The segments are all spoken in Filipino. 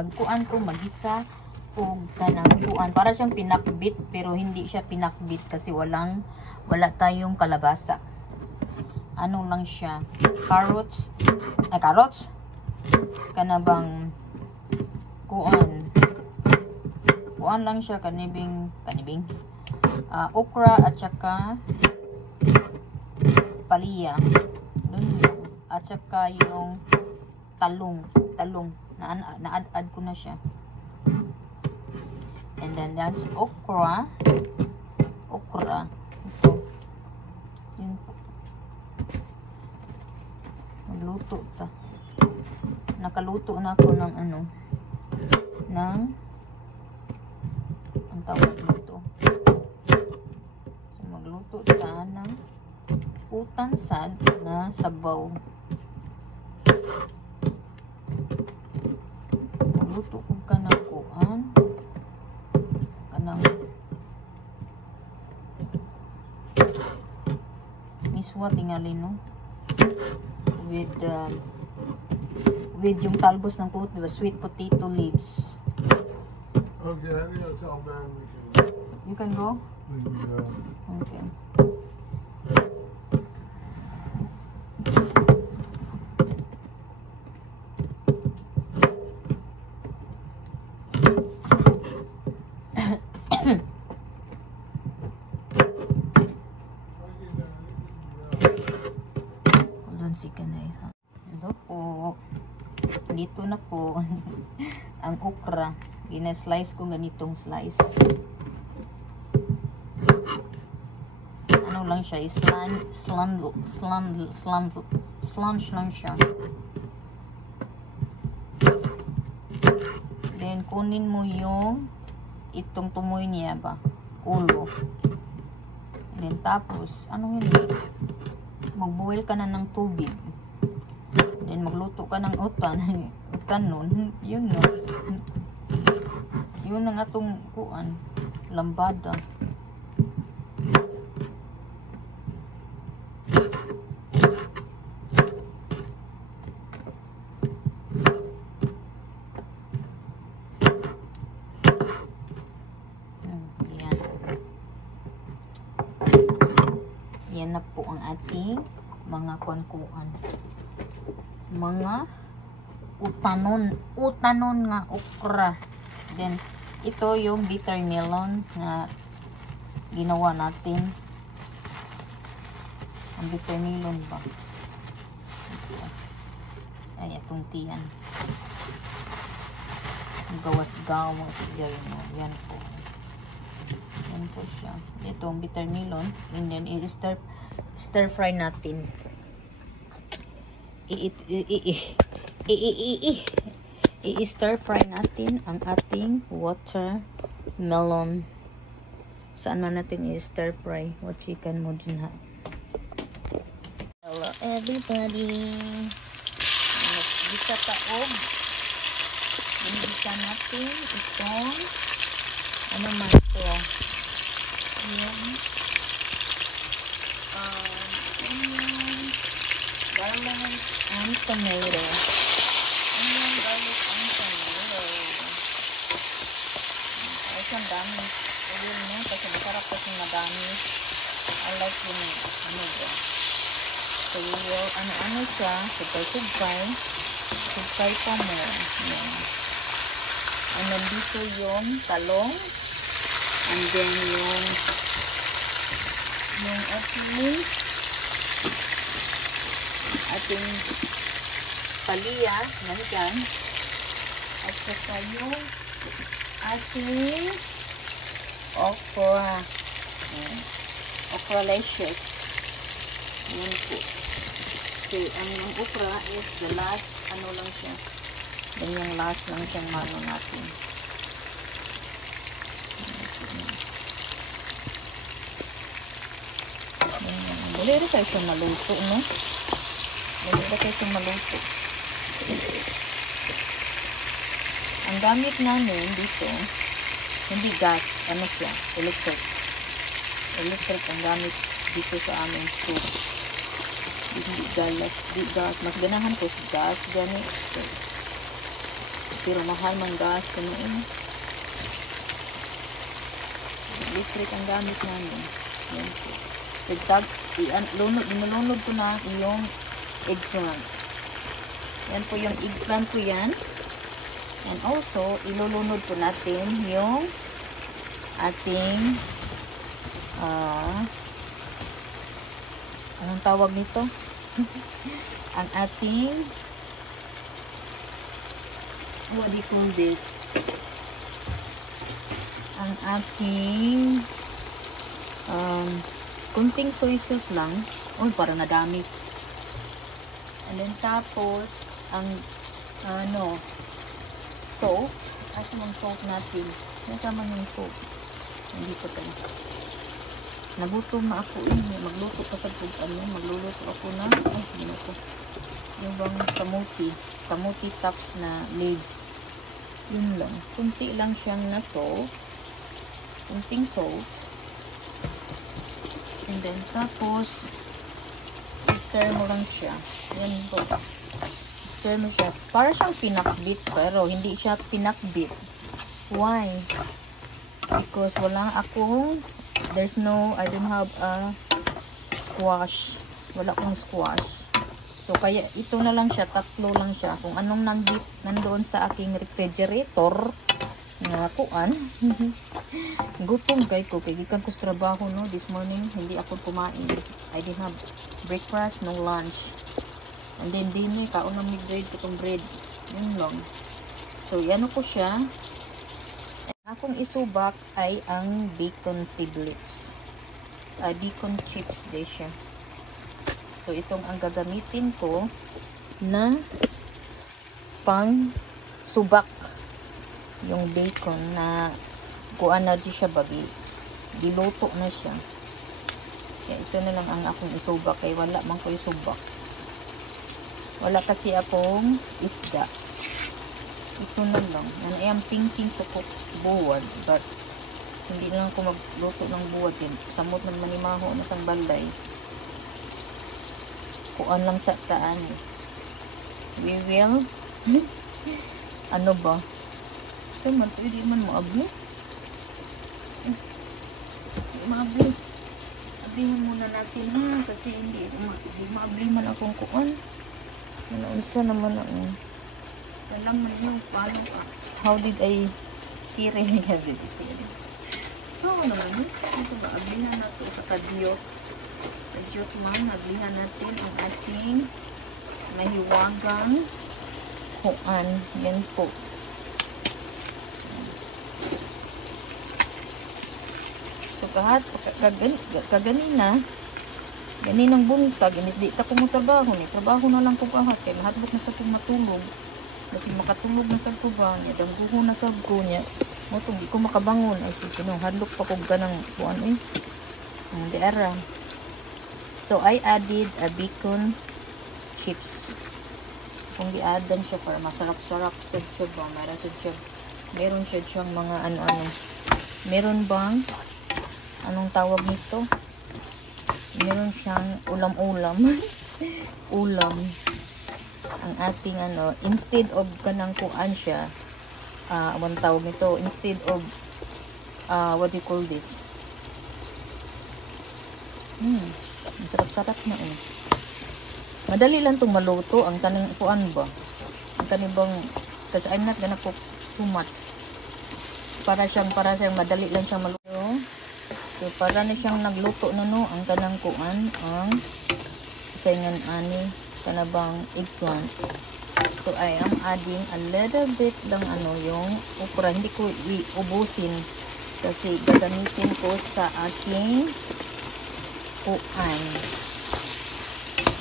magkuan ko, magisa o kanang kuan. Para siyang pinakbit pero hindi siya pinakbit kasi wala tayong kalabasa. Ano lang siya? Carrots. Kanabang kuan. Kuan lang siya kanibing. Okra at saka palya. At saka yung talong na-add ko na siya. And then that's okra. Ito. Yun po. Magluto ta. Nakaluto na ako ng ang tawag dito. So magluto ta ng utansad na sabaw. Magluto ko kanang miswa tingali no with yung talbos ng sweet potato leaves. Okay, I think I'll tell Ben You can go? we can go. Okay. Hold on, si Kanay. Hello po. Dito na po ang okra. Gina-slice ko ganitong slice. Ano lang siya, slant lang siya. Then kunin mo yung itong tumoy niya ba, ulo. Then tapos anong yun, mag-boil ka na ng tubig. Then magluto ka ng utan nun, yun no. Yun ang atong kuan, lambada. Yan na po ang ating mga kuan-kuan. Mga utanon nga okra. Then ito yung bitter melon na ginawa natin. Ang bitter melon ba? Ay, itong tiyan. Gawas-gawas. Yan po. Yan po siya. Ito ang bitter melon. And then stir fry natin. I-stir fry natin ang ating watermelon. Saan man natin i-stir fry? What chicken mo dyan ha? Hello everybody. Naggisa taog. Naggisa natin itong ano man ito? Yung garlic and tomato. Ang dami. Ayun mo, kasi masarap kasi madami. I like yung so yung ano siya, subfry pa mo. Yan. And then dito yung talong. And then yung ating palya, nandyan. At saka yung ating okra. Okra-licious. Yan po. Okay, ang okra is the last, ano lang siya. Yan yung last lang siyang mano natin. Dali rin kayo siyang maluto, no? Dali rin kayo siyang maluto. Ang gamit namin dito, hindi gas, ano siya, electric. Electric ang gamit dito sa aming stove. Hindi gas. Mas ganahan ko si gas, ganito. Pero mahal man gas. Kano electric ang gamit namin. Yan po. Inulunod ko na yung eggplant. Yan po yung eggplant ko yan. And also, ilulunod po natin yung ating anong tawag nito? Ang ating what do you call this? Ang ating kunting soy sauce lang. Uy, parang nadami. And then tapos ang soap. Asa yung soap natin? Nasama yung soap. Hindi ko tayo. Nagutom na ako magluto pa sa food. Magluluto ako na yung bang kamuti tops na leaves. Yun lang. Kunti lang siyang na soap. Kunting soap. And then tapos stir mo lang siya. Yan po. Stir mo siya. Para siyang pinakbit pero hindi siya pinakbit. Why? Because wala akong I don't have a squash. Wala akong squash. So, kaya ito na lang siya. Tatlo lang siya. Kung anong nandoon sa aking refrigerator na kuan. Gutom kay ko. Kaya gikan ko sa trabaho, no? This morning, hindi ako kumain. I didn't have breakfast, no lunch. And then, dinner, kaon na bread, itong bread. Yun lang. So, yan ko siya. Akong isubak ay ang bacon tablets. Bacon chips din siya. So, itong ang gagamitin ko na pang subak yung bacon na kuan na di siya bagi. Diluto na siya. Kaya ito na lang ang akong isubak. Kaya wala man ko isubak. Wala kasi akong isda. Ito na lang. I am thinking to cook buwad. But, hindi lang ako magluto ng buwad. Samot ng manimaho na sang balday. Kuan lang sa taan. We will ano ba? Ito man. Ito hindi man maabli. Maabli. Ablihan muna natin ha. Kasi hindi maabli man akong kuan. Unsa naman ang alam mo yung paano ka. How did I kire niya dito? So, naman ito ba? Ablihan natin sa kadyot. Kadyot man. Ablihan natin ang ating mahiwagang kuan. Yan po. So, kaganina, ganinang buntag, inis di ta ko mo trabaho ni. Trabaho na lang ko kahat. Kaya mahadlok na sa kong matulog. Kasi makatulog na sa tuba niya, dangguho na sa ko niya. Motong di ko makabangon. Ay, sige no, hadlok pa ko ganang kuan eh. Di ara. So, I added a bacon chips. Kung di-addan siya para masarap-sarap sa siya ba. Meron siya siyang mga ano-ano. Meron bang, anong tawag nito? Meron siyang ulam-ulam. Ulam. Ang ating instead of kanang kuan siya, ang tawag nito, instead of what do you call this? Sarap-sarap na eh. Madali lang itong maluto. Ang kanang kuan ba? Ang kanang bang, kasi I'm not gonna cook too much. Para siyang madali lang siyang maluto. So, para na siyang nagluto na no, ang kanang kuan, ang saingan ani, kanabang eggplant. So, I am adding a little bit lang yung okra. Hindi ko iubusin kasi gagamitin ko sa aking kuan.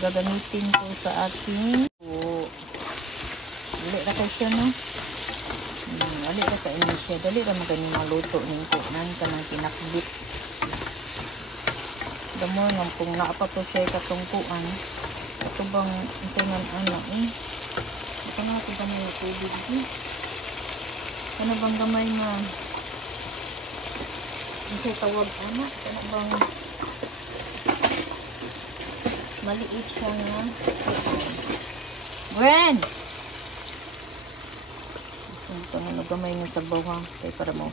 Gagamitin ko sa aking dali na kayo siya, no? Dali na kayo siya. Dali na magaling maluto ng kuan ka ng pinakbit. Damo nga kung naapato siya katungkuan. Ito bang isangan eh. Ito na ito gamay na tubig eh. Ano bang gamay na isa tawag anak? Ano bang maliit siya nga? Gwen! Tangin na gamay nga sabaw ha. Kaya para mo,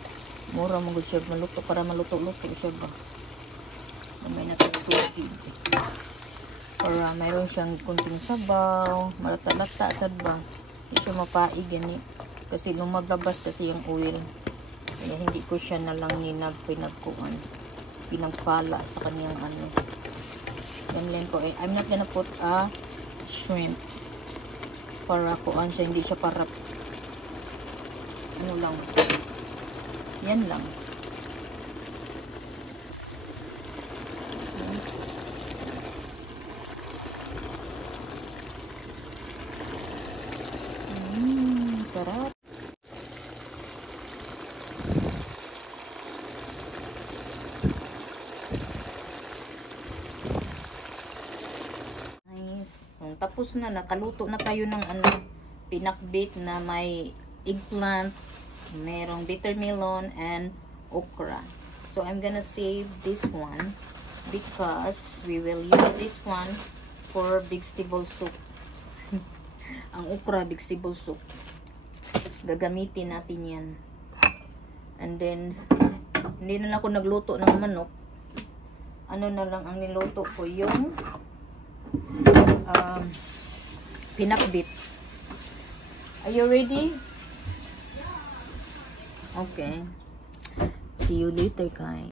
mura mo gud siya maluto, para maluto-luto siya ba. Gamay na tayo tubig. Para mayroon siyang kunting sabaw, malata-lata sad ba. Hindi siya mapaig gani. Kasi lumaglabas kasi yung oil. Kaya hindi ko siya na lang pinagpala sa kanyang ano. Yan lang ko eh. I'm not gonna put a shrimp. Para kuan siya, hindi siya para ano lang. Yan lang. Sarap. Nice. Tapos na, nakaluto na tayo ng ano, pinakbit na may eggplant, merong bitter melon, and okra. So, I'm gonna save this one because we will use this one for vegetable soup. Ang okra, vegetable soup. Gagamitin natin yan. And then, hindi na lang ako nagluto ng manok. Ano na lang ang niluto ko, yung pinakbit. Are you ready? Okay. See you later, guys.